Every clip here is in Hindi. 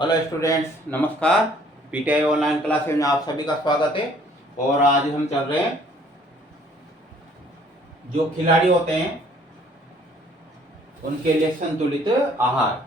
हेलो स्टूडेंट्स, नमस्कार। पीटीआई ऑनलाइन क्लासेस में आप सभी का स्वागत है। और आज हम चल रहे हैं, जो खिलाड़ी होते हैं उनके लिए संतुलित आहार।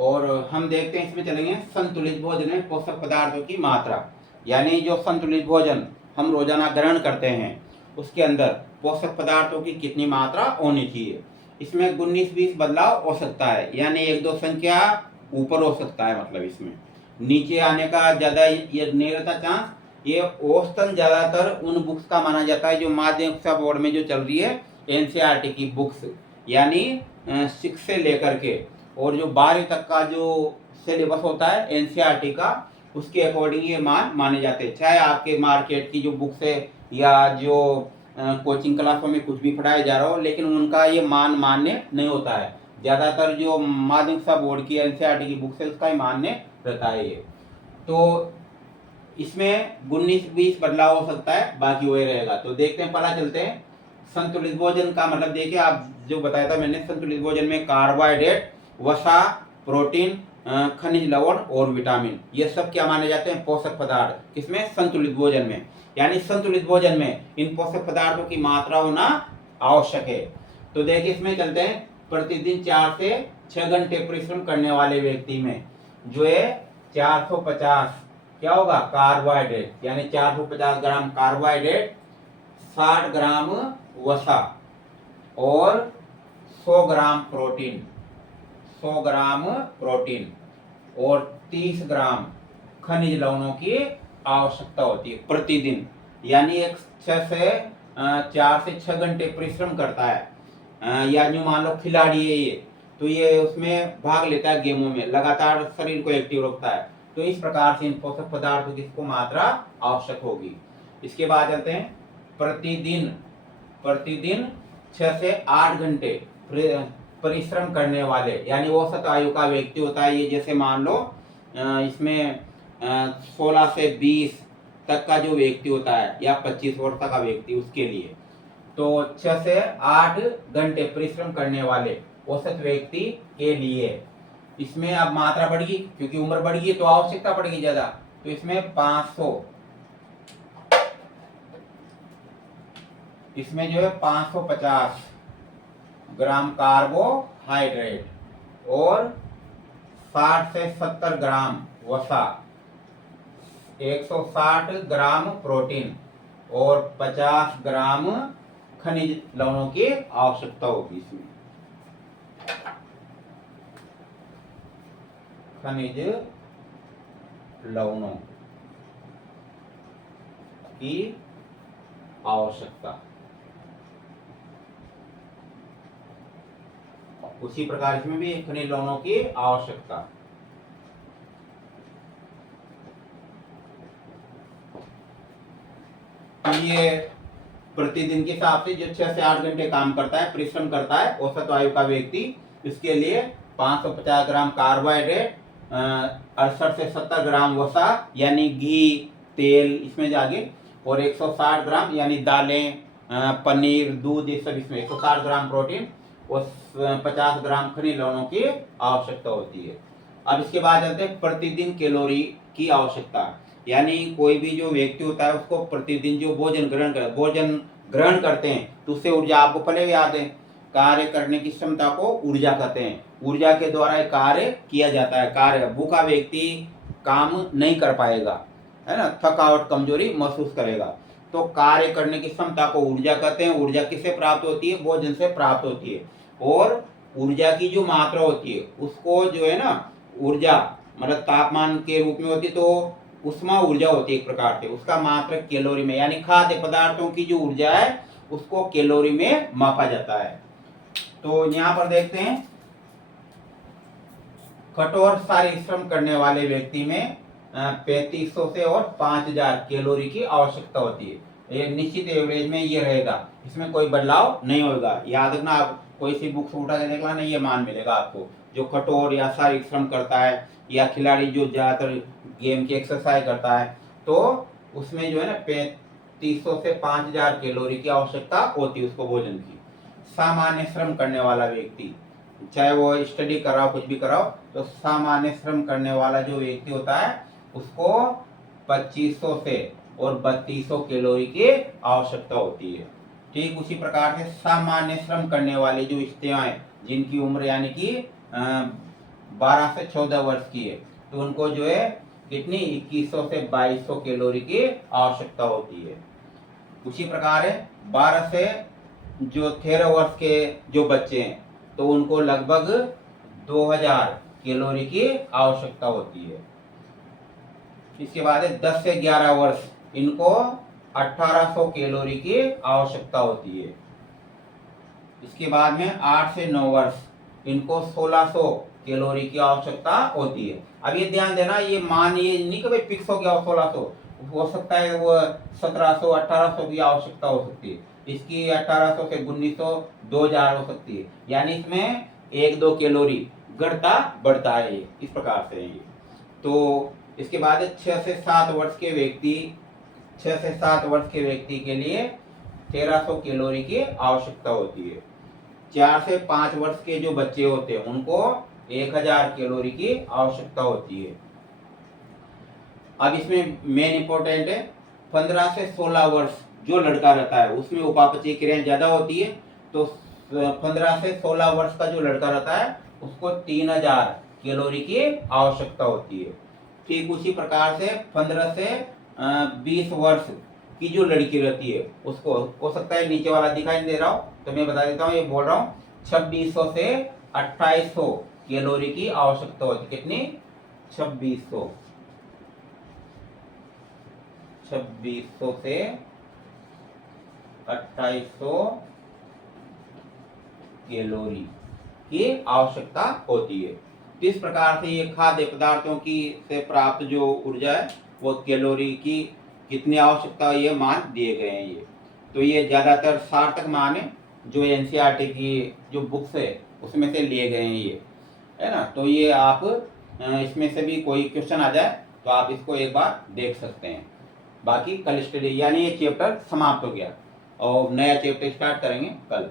और हम देखते हैं, इसमें चलेंगे संतुलित भोजन में पोषक पदार्थों की मात्रा। यानी जो संतुलित भोजन हम रोजाना ग्रहण करते हैं उसके अंदर पोषक पदार्थों की कितनी मात्रा होनी चाहिए। इसमें 19-20 बदलाव हो सकता है, यानी 1-2 संख्या ऊपर हो सकता है, मतलब इसमें नीचे आने का ज़्यादा ये नहीं रहता चांस। ये औसतन ज़्यादातर उन बुक्स का माना जाता है जो माध्यमिक शिक्षा बोर्ड में जो चल रही है, एनसीईआरटी की बुक्स, यानी 6 से लेकर के और जो 12वीं तक का जो सिलेबस होता है एनसीईआरटी का, उसके अकॉर्डिंग ये मान माने जाते हैं। चाहे आपके मार्केट की जो बुक्स है या जो कोचिंग क्लासों में कुछ भी पढ़ाया जा रहा हो, लेकिन उनका ये मान मान्य नहीं होता है। ज़्यादातर जो माध्यमिक शिक्षा बोर्ड की एनसीईआरटी की बुक्स है उसका ही मान्य रहता है ये। तो इसमें 19-20 बदलाव हो सकता है, बाकी वही रहेगा। तो देखते हैं, पता चलते हैं। संतुलित भोजन का मतलब देखिए, आप जो बताया था मैंने, संतुलित भोजन में कार्बोहाइड्रेट, वसा, प्रोटीन, खनिज लवण और विटामिन, ये सब क्या माने जाते हैं, पोषक पदार्थ। किसमें? संतुलित भोजन में। यानी संतुलित भोजन में इन पोषक पदार्थों की मात्रा होना आवश्यक है। तो देखिए, इसमें चलते हैं। प्रतिदिन 4 से 6 घंटे परिश्रम करने वाले व्यक्ति में जो है 450 क्या होगा, कार्बोहाइड्रेट, यानी 450 ग्राम कार्बोहाइड्रेट, 60 ग्राम वसा और 100 ग्राम प्रोटीन, 100 ग्राम प्रोटीन और 30 ग्राम खनिज लवणों की आवश्यकता होती है प्रतिदिन। यानी एक 4 से 6 घंटे परिश्रम करता है, या यूँ मान लो खिलाड़ी है ये, तो ये उसमें भाग लेता है गेमों में, लगातार शरीर को एक्टिव रखता है। तो इस प्रकार से इन पोषक पदार्थों की इसको मात्रा आवश्यक होगी। इसके बाद चलते हैं, प्रतिदिन 6 से 8 घंटे परिश्रम करने वाले, यानी औसत आयु का व्यक्ति होता है ये। जैसे मान लो इसमें 16 से 20 तक का जो व्यक्ति होता है, या 25 वर्ष तक का व्यक्ति, उसके लिए तो 6 से 8 घंटे परिश्रम करने वाले औसत व्यक्ति के लिए इसमें अब मात्रा बढ़ी, क्योंकि उम्र बढ़ी तो आवश्यकता पड़ेगी ज्यादा। तो इसमें 500, इसमें जो है 550 ग्राम कार्बोहाइड्रेट और 60 से 70 ग्राम वसा, 160 ग्राम प्रोटीन और 50 ग्राम खनिज लवणों की आवश्यकता होगी। इसमें खनिज लवणों की आवश्यकता। उसी प्रकार इसमें भी खनिज लवणों की आवश्यकता। ये प्रतिदिन के हिसाब से जो 6 से 8 घंटे काम करता है, परिश्रम करता है औसत आयु का व्यक्ति, इसके लिए 550 ग्राम कार्बोहाइड्रेट, 68 से 70 ग्राम वसा यानी घी तेल इसमें जागे, और 160 ग्राम यानी दालें, पनीर, दूध, ये सब इसमें 160 ग्राम प्रोटीन और 50 ग्राम खनिज लवणों की आवश्यकता होती है। अब इसके बाद चलते हैं प्रतिदिन कैलोरी की आवश्यकता। यानी कोई भी जो व्यक्ति होता है उसको प्रतिदिन जो भोजन ग्रहण करते हैं तो उससे ऊर्जा, आपको पहले याद है, कार्य करने की क्षमता को ऊर्जा कहते हैं। ऊर्जा के द्वारा कार्य किया जाता है। कार्य, भूखा व्यक्ति काम नहीं कर पाएगा, है ना, थकावट कमजोरी महसूस करेगा। तो कार्य करने की क्षमता को ऊर्जा कहते हैं। ऊर्जा किससे प्राप्त होती है? भोजन से प्राप्त होती है। और ऊर्जा की जो मात्रा होती है उसको जो है ना, ऊर्जा मतलब तापमान के रूप में होती है, तो उष्मा ऊर्जा होती है एक प्रकार से, उसका मात्रा कैलोरी में, यानी खाद्य पदार्थों की जो ऊर्जा है उसको कैलोरी में मापा जाता है। तो यहाँ पर देखते हैं, कठोर शारीरिक श्रम करने वाले व्यक्ति में 3500 से और 5000 कैलोरी की आवश्यकता होती है। ये निश्चित एवरेज में ये रहेगा, इसमें कोई बदलाव नहीं होगा। याद रखना, आप कोई सी बुक्स उठा के देखना, नहीं ये मान मिलेगा आपको। जो कठोर या शारीरिक श्रम करता है, या खिलाड़ी जो ज्यादातर गेम की एक्सरसाइज करता है, तो उसमें जो है ना 3500 से 5000 कैलोरी की आवश्यकता होती है उसको भोजन की। सामान्य श्रम करने वाला व्यक्ति, चाहे वो स्टडी कराओ कुछ भी कराओ, तो सामान्य श्रम करने वाला जो व्यक्ति होता है उसको 2500 से और 3200 कैलोरी की आवश्यकता होती है। ठीक उसी प्रकार से सामान्य श्रम करने वाली जो स्त्रियां हैं जिनकी उम्र यानी कि 12 से 14 वर्ष की है, तो उनको जो है कितनी 2100 से 2200 कैलोरी की आवश्यकता होती है। उसी प्रकार है 12 से जो 13 वर्ष के जो बच्चे हैं तो उनको लगभग 2000 कैलोरी की आवश्यकता होती है। इसके बाद है 10 से 11 वर्ष, इनको 1800 कैलोरी की आवश्यकता होती है। इसके बाद में 8 से 9 वर्ष, इनको 1600 कैलोरी की आवश्यकता होती है। अब ये ध्यान देना, ये मान ये नहीं कि भाई फिक्स हो गया 1600, हो सकता है वो 1700 1800 की आवश्यकता हो सकती है, इसकी 1800 से 1900 2000 हो सकती है, यानी इसमें 1-2 कैलोरी घटता बढ़ता है ये, इस प्रकार से ये। तो इसके बाद 6 से 7 वर्ष के व्यक्ति 6 से 7 वर्ष के व्यक्ति के लिए 1300 कैलोरी की आवश्यकता होती है। 4 से 5 वर्ष के जो बच्चे होते हैं उनको 1000 कैलोरी की आवश्यकता होती है। अब इसमें मेन इंपॉर्टेंट है 15 से 16 वर्ष जो लड़का रहता है उसमें उपापचयी क्रियाएं ज्यादा होती है, तो 15 से 16 वर्ष का जो लड़का रहता है उसको 3000 कैलोरी की आवश्यकता होती है। ठीक उसी प्रकार से 15 से 20 वर्ष की जो लड़की रहती है उसको हो सकता है नीचे वाला दिखाई नहीं दे रहा हो तो मैं बता देता हूँ, ये बोल रहा हूँ 2600 से 2800 कैलोरी की आवश्यकता होती है। कितनी 2600 से 2800 कैलोरी की आवश्यकता होती है। इस प्रकार से ये खाद्य पदार्थों की से प्राप्त जो ऊर्जा है वो कैलोरी की कितनी आवश्यकता है ये मान दिए गए हैं। ये तो ये ज़्यादातर सार्थक मान है जो एनसीईआरटी की जो बुक्स है उसमें से लिए गए हैं, ये है ना। तो ये आप इसमें से भी कोई क्वेश्चन आ जाए तो आप इसको एक बार देख सकते हैं। बाकी कल स्टडी यानी ये चैप्टर समाप्त हो गया और नया चैप्टर स्टार्ट करेंगे कल।